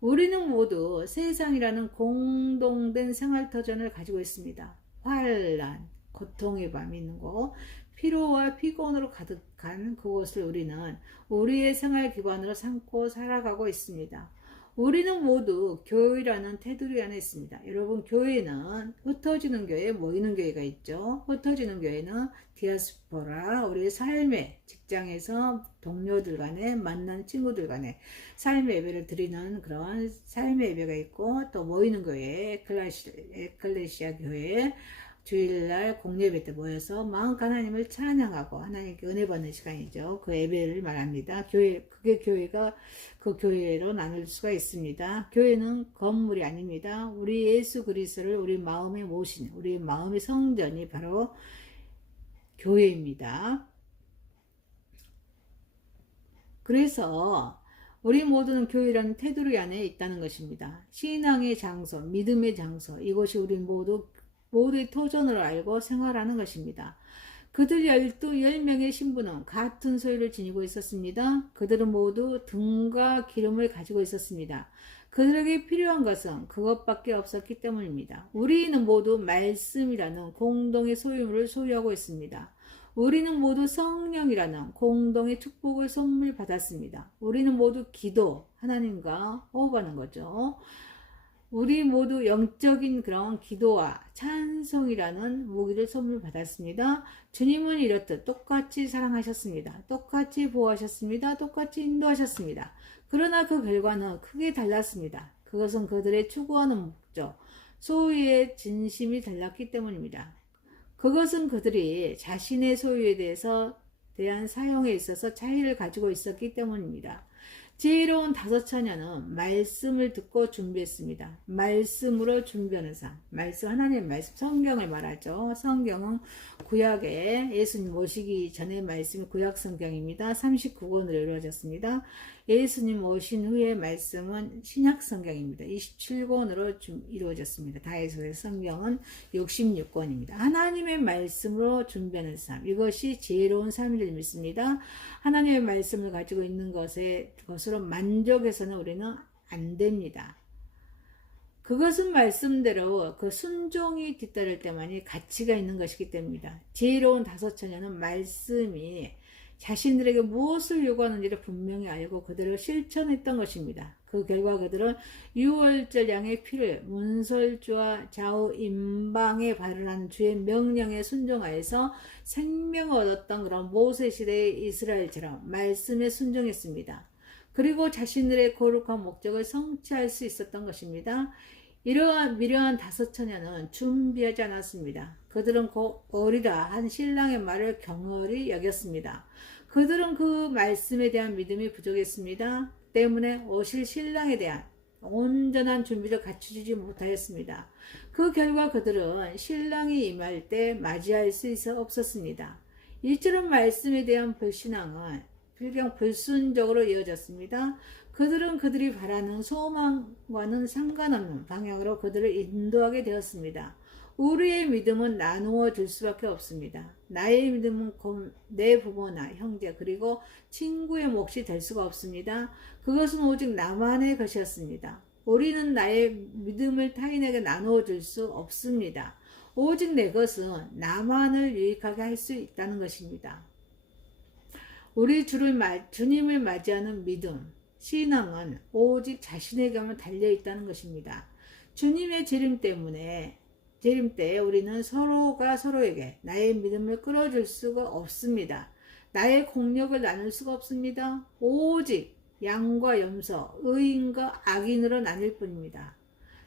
우리는 모두 세상이라는 공동된 생활터전을 가지고 있습니다. 환난, 고통의 밤이 있는 곳, 피로와 피곤으로 가득한 그곳을 우리는 우리의 생활 기반으로 삼고 살아가고 있습니다. 우리는 모두 교회라는 테두리 안에 있습니다. 여러분, 교회는 흩어지는 교회, 모이는 교회가 있죠. 흩어지는 교회는 디아스포라, 우리의 삶의 직장에서 동료들 간에 만난 친구들 간에 삶의 예배를 드리는 그런 삶의 예배가 있고, 또 모이는 교회, 에클레시아 교회, 주일날 공예배 때 모여서 마음껏 하나님을 찬양하고 하나님께 은혜 받는 시간이죠. 그 예배를 말합니다. 교회가 그 교회로 나눌 수가 있습니다. 교회는 건물이 아닙니다. 우리 예수 그리스도를 우리 마음에 모신 우리 마음의 성전이 바로 교회입니다. 그래서 우리 모두는 교회라는 테두리 안에 있다는 것입니다. 신앙의 장소, 믿음의 장소, 이것이 우리 모두의 터전으로 알고 생활하는 것입니다. 그들 10명의 신부는 같은 소유를 지니고 있었습니다. 그들은 모두 등과 기름을 가지고 있었습니다. 그들에게 필요한 것은 그것밖에 없었기 때문입니다. 우리는 모두 말씀이라는 공동의 소유물을 소유하고 있습니다. 우리는 모두 성령이라는 공동의 축복을 선물 받았습니다. 우리는 모두 기도, 하나님과 호흡하는 거죠. 우리 모두 영적인 그런 기도와 찬송이라는 무기를 선물 받았습니다. 주님은 이렇듯 똑같이 사랑하셨습니다. 똑같이 보호하셨습니다. 똑같이 인도하셨습니다. 그러나 그 결과는 크게 달랐습니다. 그것은 그들의 추구하는 목적, 소유의 진심이 달랐기 때문입니다. 그것은 그들이 자신의 소유에 대한 사용에 있어서 차이를 가지고 있었기 때문입니다. 지혜로운 다섯 처녀는 말씀을 듣고 준비했습니다. 말씀으로 준비하는 삶. 하나님의 말씀, 성경을 말하죠. 성경은 구약에 예수님 오시기 전의 말씀이 구약 성경입니다. 39권으로 이루어졌습니다. 예수님 오신 후의 말씀은 신약 성경입니다. 27권으로 이루어졌습니다. 다해서의 성경은 66권입니다. 하나님의 말씀으로 준비하는 삶. 이것이 지혜로운 삶을 믿습니다. 하나님의 말씀을 가지고 있는 것으로 만족해서는 우리는 안 됩니다. 그것은 말씀대로 그 순종이 뒤따를 때만이 가치가 있는 것이기 때문입니다. 지혜로운 다섯 처녀는 말씀이 자신들에게 무엇을 요구하는지를 분명히 알고 그들을 실천했던 것입니다. 그 결과 그들은 유월절 양의 피를 문설주와 좌우 임방에 바르라는 주의 명령에 순종하여서 생명을 얻었던 그런 모세 시대의 이스라엘처럼 말씀에 순종했습니다. 그리고 자신들의 거룩한 목적을 성취할 수 있었던 것입니다. 이러한 미련한 다섯 처녀는 준비하지 않았습니다. 그들은 어리다 한 신랑의 말을 경홀히 여겼습니다. 그들은 그 말씀에 대한 믿음이 부족했습니다. 때문에 오실 신랑에 대한 온전한 준비를 갖추지 못하였습니다. 그 결과 그들은 신랑이 임할 때 맞이할 수 없었습니다. 이처럼 말씀에 대한 불신앙은 불경 불순적으로 이어졌습니다. 그들은 그들이 바라는 소망과는 상관없는 방향으로 그들을 인도하게 되었습니다. 우리의 믿음은 나누어 줄 수밖에 없습니다. 나의 믿음은 내 부모나 형제 그리고 친구의 몫이 될 수가 없습니다. 그것은 오직 나만의 것이었습니다. 우리는 나의 믿음을 타인에게 나누어 줄 수 없습니다. 오직 내 것은 나만을 유익하게 할 수 있다는 것입니다. 우리 주님을 맞이하는 믿음, 신앙은 오직 자신에게만 달려있다는 것입니다. 주님의 재림 때에 우리는 서로가 서로에게 나의 믿음을 끌어줄 수가 없습니다. 나의 공력을 나눌 수가 없습니다. 오직 양과 염소, 의인과 악인으로 나뉠 뿐입니다.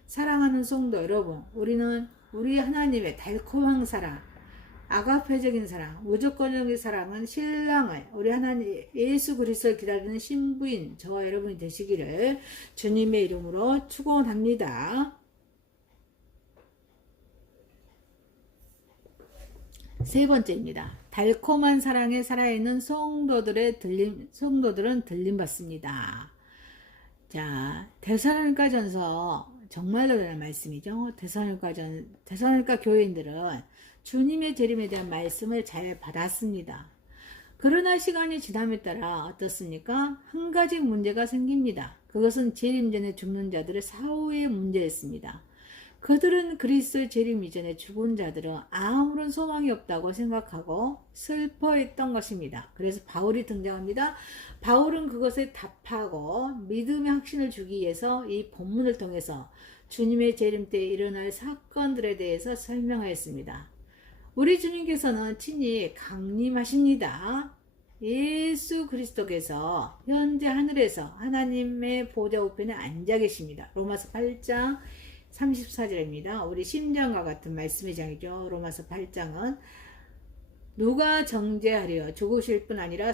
사랑하는 성도 여러분, 우리는 우리 하나님의 달콤한 사랑, 아가페적인 사랑, 무조건적인 사랑은 신랑을 우리 하나님 예수 그리스도를 기다리는 신부인 저와 여러분이 되시기를 주님의 이름으로 축원합니다. 세 번째입니다. 달콤한 사랑에 살아있는 성도들은 들림받습니다. 자, 데살로니가전서 정말로 대단한 말씀이죠. 데살로니가 교회인들은 주님의 재림에 대한 말씀을 잘 받았습니다. 그러나 시간이 지남에 따라 어떻습니까? 한 가지 문제가 생깁니다. 그것은 재림 전에 죽는 자들의 사후의 문제였습니다. 그들은 그리스도의 재림 이전에 죽은 자들은 아무런 소망이 없다고 생각하고 슬퍼했던 것입니다. 그래서 바울이 등장합니다. 바울은 그것에 답하고 믿음의 확신을 주기 위해서 이 본문을 통해서 주님의 재림 때 일어날 사건들에 대해서 설명하였습니다. 우리 주님께서는 친히 강림하십니다. 예수 그리스도께서 현재 하늘에서 하나님의 보좌 우편에 앉아 계십니다. 로마서 8장 34절입니다. 우리 심정과 같은 말씀의 장이죠. 로마서 8장은 누가 정죄하려 죽으실 뿐 아니라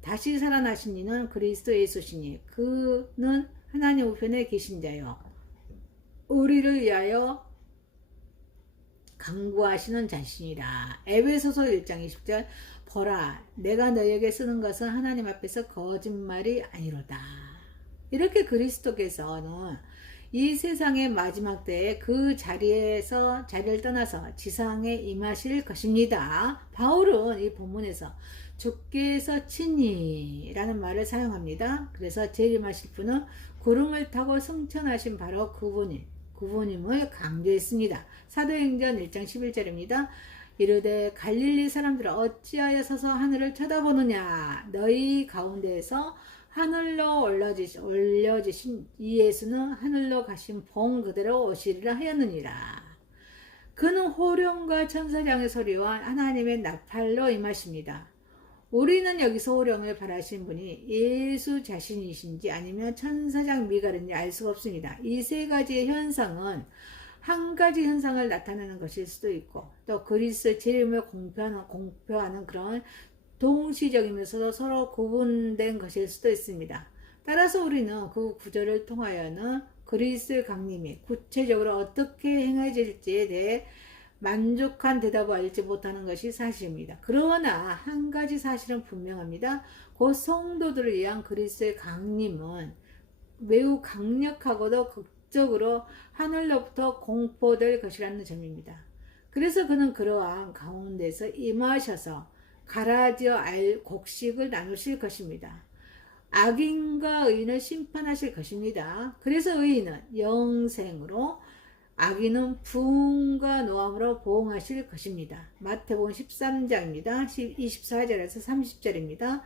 다시 살아나신 이는 그리스도 예수시니 그는 하나님 우편에 계신 자요 우리를 위하여 강구하시는 자신이라. 에베소서 1장 20절 보라 내가 너에게 쓰는 것은 하나님 앞에서 거짓말이 아니로다. 이렇게 그리스도께서는 이 세상의 마지막 때에 그 자리를 떠나서 지상에 임하실 것입니다. 바울은 이 본문에서 주께서 친히 라는 말을 사용합니다. 그래서 재림하실 분은 구름을 타고 승천하신 바로 그분임을 강조했습니다. 사도행전 1장 11절입니다. 이르되 갈릴리 사람들아 어찌하여 서서 하늘을 쳐다보느냐. 너희 가운데에서 하늘로 올려지신 이 예수는 하늘로 가신 봉 그대로 오시리라 하였느니라. 그는 호령과 천사장의 소리와 하나님의 나팔로 임하십니다. 우리는 여기서 호령을 바라신 분이 예수 자신이신지 아니면 천사장 미갈인지 알 수가 없습니다. 이 세 가지의 현상은 한 가지 현상을 나타내는 것일 수도 있고 또 그리스도의 재림을 공표하는 그런 동시적이면서도 서로 구분된 것일 수도 있습니다. 따라서 우리는 그 구절을 통하여는 그리스도의 강림이 구체적으로 어떻게 행해질지에 대해 만족한 대답을 알지 못하는 것이 사실입니다. 그러나 한 가지 사실은 분명합니다. 곧 성도들을 위한 그리스도의 강림은 매우 강력하고도 극적으로 하늘로부터 공포될 것이라는 점입니다. 그래서 그는 그러한 가운데서 임하셔서 가라지어 곡식을 나누실 것입니다. 악인과 의인을 심판하실 것입니다. 그래서 의인은 영생으로 악인은 부흥과 노함으로 보응하실 것입니다. 마태복음 13장입니다. 24절에서 30절입니다.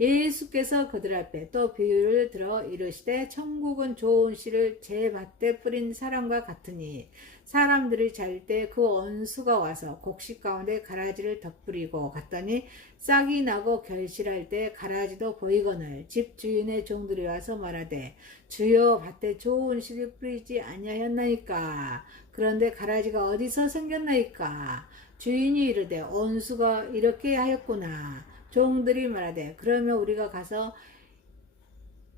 예수께서 그들 앞에 또 비유를 들어 이르시되 천국은 좋은 씨를 제 밭에 뿌린 사람과 같으니 사람들이 잘 때 그 원수가 와서 곡식 가운데 가라지를 덧뿌리고 갔더니 싹이 나고 결실할 때 가라지도 보이거늘 집 주인의 종들이 와서 말하되 주여 밭에 좋은 씨를 뿌리지 아니하였나이까. 그런데 가라지가 어디서 생겼나이까. 주인이 이르되 원수가 이렇게 하였구나. 종들이 말하되 그러면 우리가 가서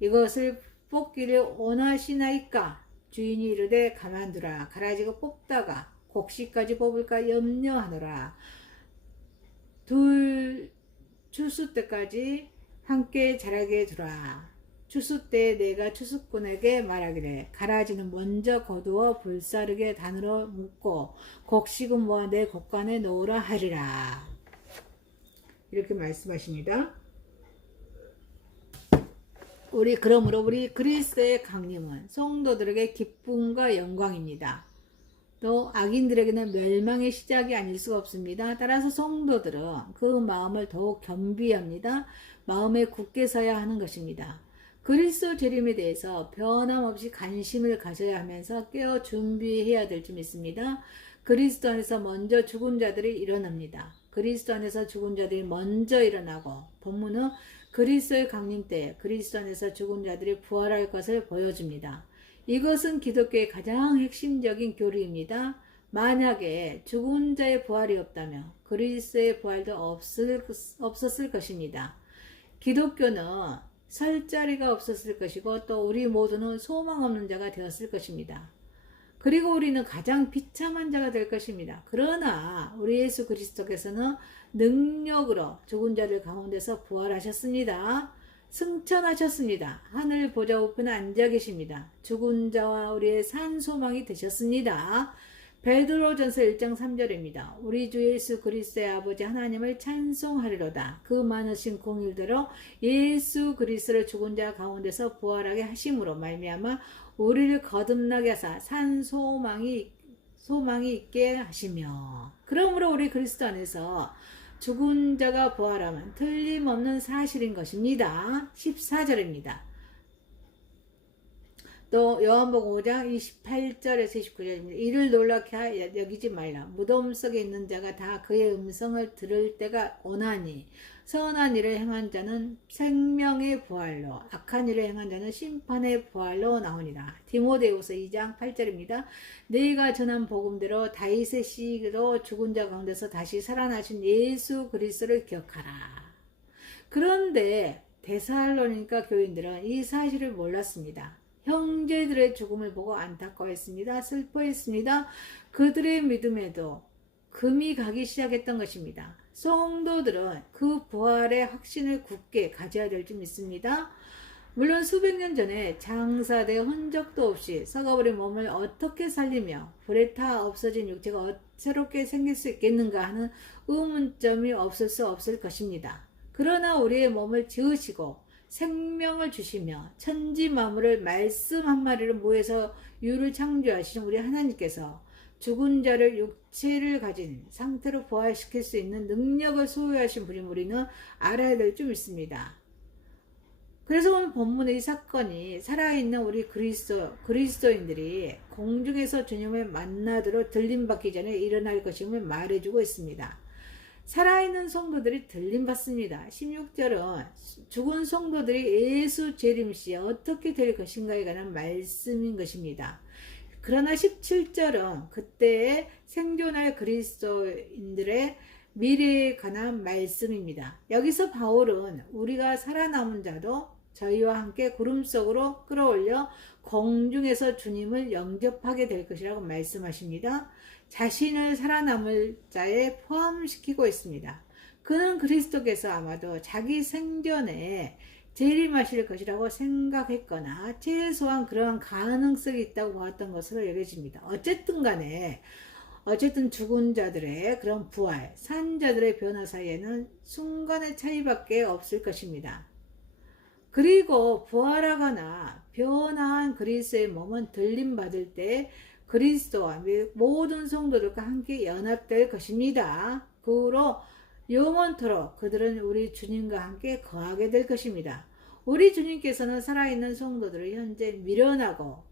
이것을 뽑기를 원하시나이까? 주인이 이르되 가만두라. 가라지가 뽑다가 곡식까지 뽑을까 염려하노라. 둘 추수 때까지 함께 자라게 두라. 추수 때 내가 추수꾼에게 말하기를 가라지는 먼저 거두어 불사르게 단으로 묶고 곡식은 모아 내 곡간에 넣으라 하리라. 이렇게 말씀하십니다. 그러므로 우리 그리스도의 강림은 성도들에게 기쁨과 영광입니다. 또 악인들에게는 멸망의 시작이 아닐 수가 없습니다. 따라서 성도들은 그 마음을 더욱 겸비합니다. 마음에 굳게 서야 하는 것입니다. 그리스도 재림에 대해서 변함없이 관심을 가져야 하면서 깨어 준비해야 될 점 있습니다. 그리스도 안에서 먼저 죽은 자들이 일어납니다. 그리스도 안에서 죽은 자들이 먼저 일어나고 본문은 그리스도의 강림 때 그리스도 안에서 죽은 자들이 부활할 것을 보여줍니다. 이것은 기독교의 가장 핵심적인 교리입니다. 만약에 죽은 자의 부활이 없다면 그리스도의 부활도 없었을 것입니다. 기독교는 설 자리가 없었을 것이고 또 우리 모두는 소망 없는 자가 되었을 것입니다. 그리고 우리는 가장 비참한 자가 될 것입니다. 그러나 우리 예수 그리스도께서는 능력으로 죽은 자들 가운데서 부활하셨습니다. 승천하셨습니다. 하늘 보좌 우편에 앉아 계십니다. 죽은 자와 우리의 산 소망이 되셨습니다. 베드로전서 1장 3절입니다. 우리 주 예수 그리스도의 아버지 하나님을 찬송하리로다. 그 많으신 공일대로 예수 그리스도를 죽은 자 가운데서 부활하게 하심으로 말미암아 우리를 거듭나게 하사 산 소망이 있게 하시며. 그러므로 우리 그리스도 안에서 죽은 자가 부활하면 틀림없는 사실인 것입니다. 14절입니다. 또 요한복음 5장 28절에서 29절입니다. 이를 놀랍게 여기지 말라. 무덤 속에 있는 자가 다 그의 음성을 들을 때가 오나니 선한 일을 행한 자는 생명의 부활로 악한 일을 행한 자는 심판의 부활로 나오니라. 디모데후서 2장 8절입니다. 너희가 전한 복음대로 다윗의 씨로 죽은 자 가운데서 다시 살아나신 예수 그리스도를 기억하라. 그런데 데살로니가 교인들은 이 사실을 몰랐습니다. 형제들의 죽음을 보고 안타까워했습니다. 슬퍼했습니다. 그들의 믿음에도 금이 가기 시작했던 것입니다. 성도들은 그 부활의 확신을 굳게 가져야 될 줄 믿습니다. 물론 수백 년 전에 장사되어 흔적도 없이 썩어버린 몸을 어떻게 살리며 불에 타 없어진 육체가 새롭게 생길 수 있겠는가 하는 의문점이 없을 수 없을 것입니다. 그러나 우리의 몸을 지으시고 생명을 주시며 천지 만물을 말씀 한 마리로 모여서 유를 창조하시는 우리 하나님께서 죽은 자를 육체를 가진 상태로 부활시킬 수 있는 능력을 소유하신 분인 우리는 알아야 될 줄 믿습니다. 그래서 오늘 본문의 이 사건이 살아있는 우리 그리스도인들이 공중에서 주님을 만나도록 들림받기 전에 일어날 것임을 말해주고 있습니다. 살아있는 성도들이 들림받습니다. 16절은 죽은 성도들이 예수 재림 시에 어떻게 될 것인가에 관한 말씀인 것입니다. 그러나 17절은 그때의 생존할 그리스도인들의 미래에 관한 말씀입니다. 여기서 바울은 우리가 살아남은 자도 저희와 함께 구름 속으로 끌어올려 공중에서 주님을 영접하게 될 것이라고 말씀하십니다. 자신을 살아남을 자에 포함시키고 있습니다. 그는 그리스도께서 아마도 자기 생전에 재림하실 것이라고 생각했거나 최소한 그러한 가능성이 있다고 보았던 것으로 여겨집니다. 어쨌든 죽은 자들의 그런 부활, 산 자들의 변화 사이에는 순간의 차이밖에 없을 것입니다. 그리고 부활하거나 변화한 그리스도의 몸은 들림받을 때 그리스도와 모든 성도들과 함께 연합될 것입니다. 그 후로 영원토록 그들은 우리 주님과 함께 거하게 될 것입니다. 우리 주님께서는 살아있는 성도들을 현재 미련하고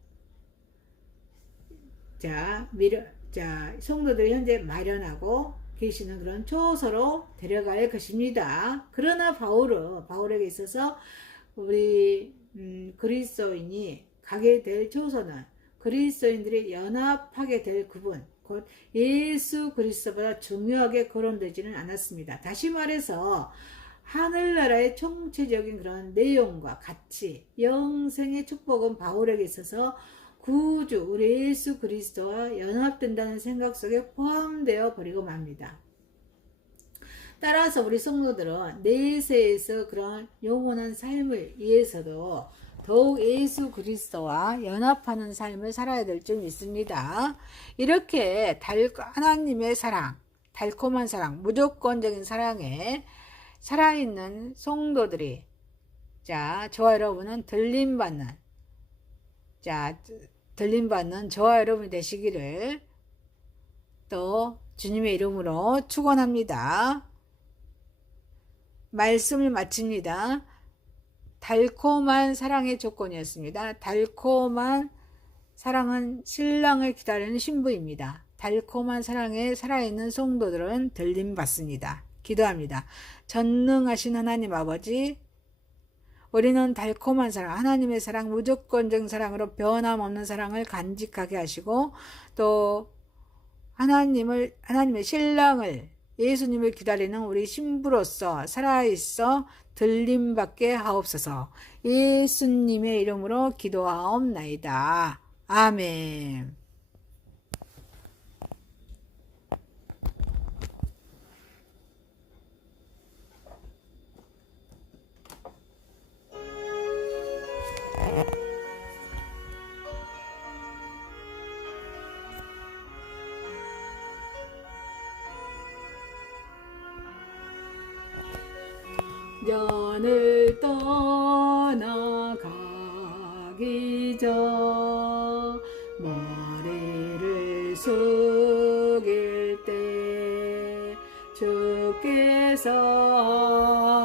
성도들이 현재 마련하고 계시는 그런 초소로 데려갈 것입니다. 그러나 바울에게 있어서 우리 그리스도인이 가게 될 초소는 그리스도인들이 연합하게 될 그분, 곧 예수 그리스도보다 중요하게 거론되지는 않았습니다. 다시 말해서 하늘나라의 총체적인 그런 내용과 같이 영생의 축복은 바울에게 있어서 구주 우리 예수 그리스도와 연합된다는 생각 속에 포함되어 버리고 맙니다. 따라서 우리 성도들은 내세에서 그런 영원한 삶을 위해서도 더욱 예수 그리스도와 연합하는 삶을 살아야 될 줄 믿습니다. 이렇게 하나님의 사랑, 달콤한 사랑, 무조건적인 사랑에 살아있는 성도들이, 자, 저와 여러분은 들림받는 저와 여러분이 되시기를 또 주님의 이름으로 축원합니다. 말씀을 마칩니다. 달콤한 사랑의 조건이었습니다. 달콤한 사랑은 신랑을 기다리는 신부입니다. 달콤한 사랑에 살아있는 성도들은 들림받습니다. 기도합니다. 전능하신 하나님 아버지, 우리는 달콤한 사랑, 하나님의 사랑, 무조건적인 사랑으로 변함없는 사랑을 간직하게 하시고, 또 하나님의 신랑을, 예수님을 기다리는 우리 신부로서 살아있어 들림받게 하옵소서. 예수님의 이름으로 기도하옵나이다. 아멘. 연을 떠나가기 전 머리를 숙일 때 주께서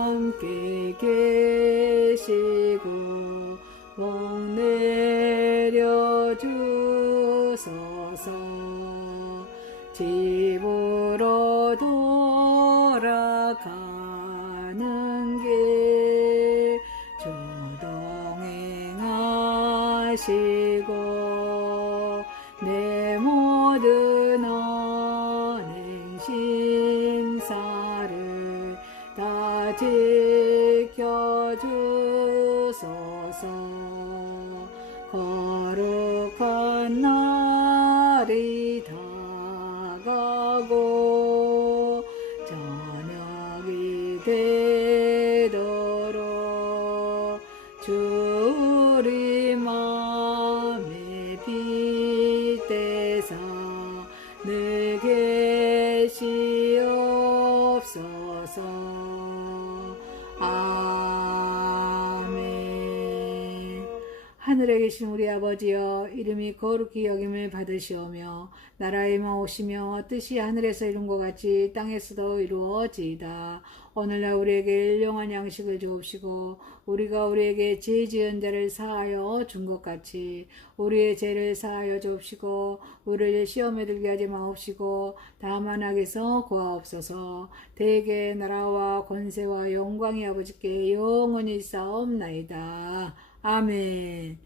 함께 계시고 복 내려 주소서. 집으로 돌아가는 길 주동행하시고 내 모든 언행 심사를 다 지켜주소서. 거룩한 날이 다가고 저녁이 되도록 주 우리 맘에 빗대사 늘 계시옵소서. 아멘. 하늘에 계신 우리 아버지여, 이름이 거룩히 여김을 받으시오며 나라에 임하오시며 뜻이 하늘에서 이룬 것 같이 땅에서도 이루어지이다. 오늘날 우리에게 일용할 양식을 주옵시고 우리가 우리에게 죄 지은 자를 사하여 준 것 같이 우리의 죄를 사하여 주옵시고 우리를 시험에 들게 하지 마옵시고 다만 악에서 구하옵소서. 대개 나라와 권세와 영광이 아버지께 영원히 있사옵나이다. 아멘.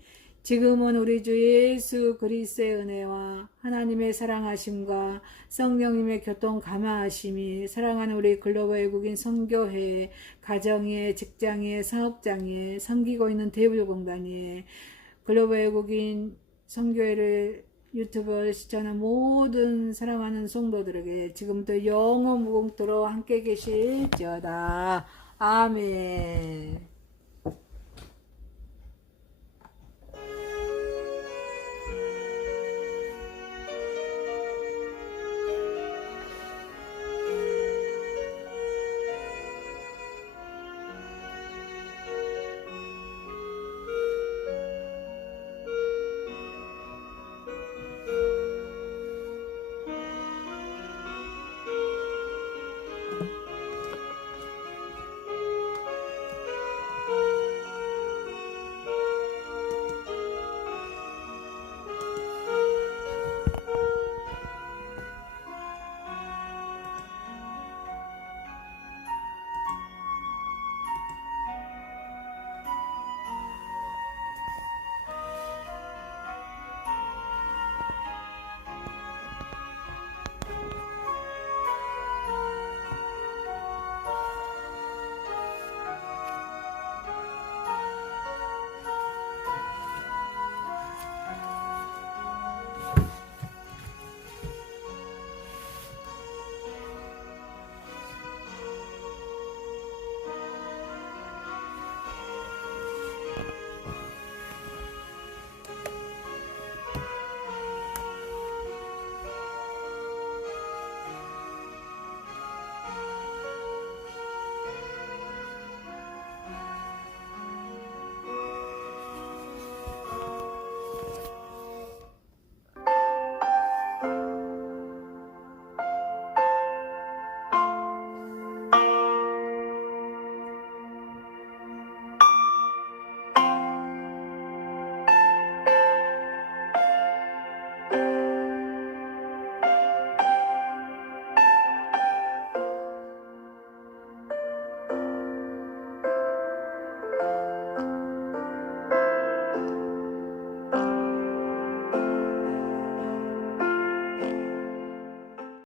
지금은 우리 주 예수 그리스도의 은혜와 하나님의 사랑하심과 성령님의 교통 감화하심이 사랑하는 우리 글로벌 외국인 선교회, 가정에, 직장에, 사업장에, 섬기고 있는 대불공단에, 글로벌 외국인 선교회를 유튜브를 시청하는 모든 사랑하는 성도들에게 지금부터 영원 무궁토록 함께 계실지어다. 아멘.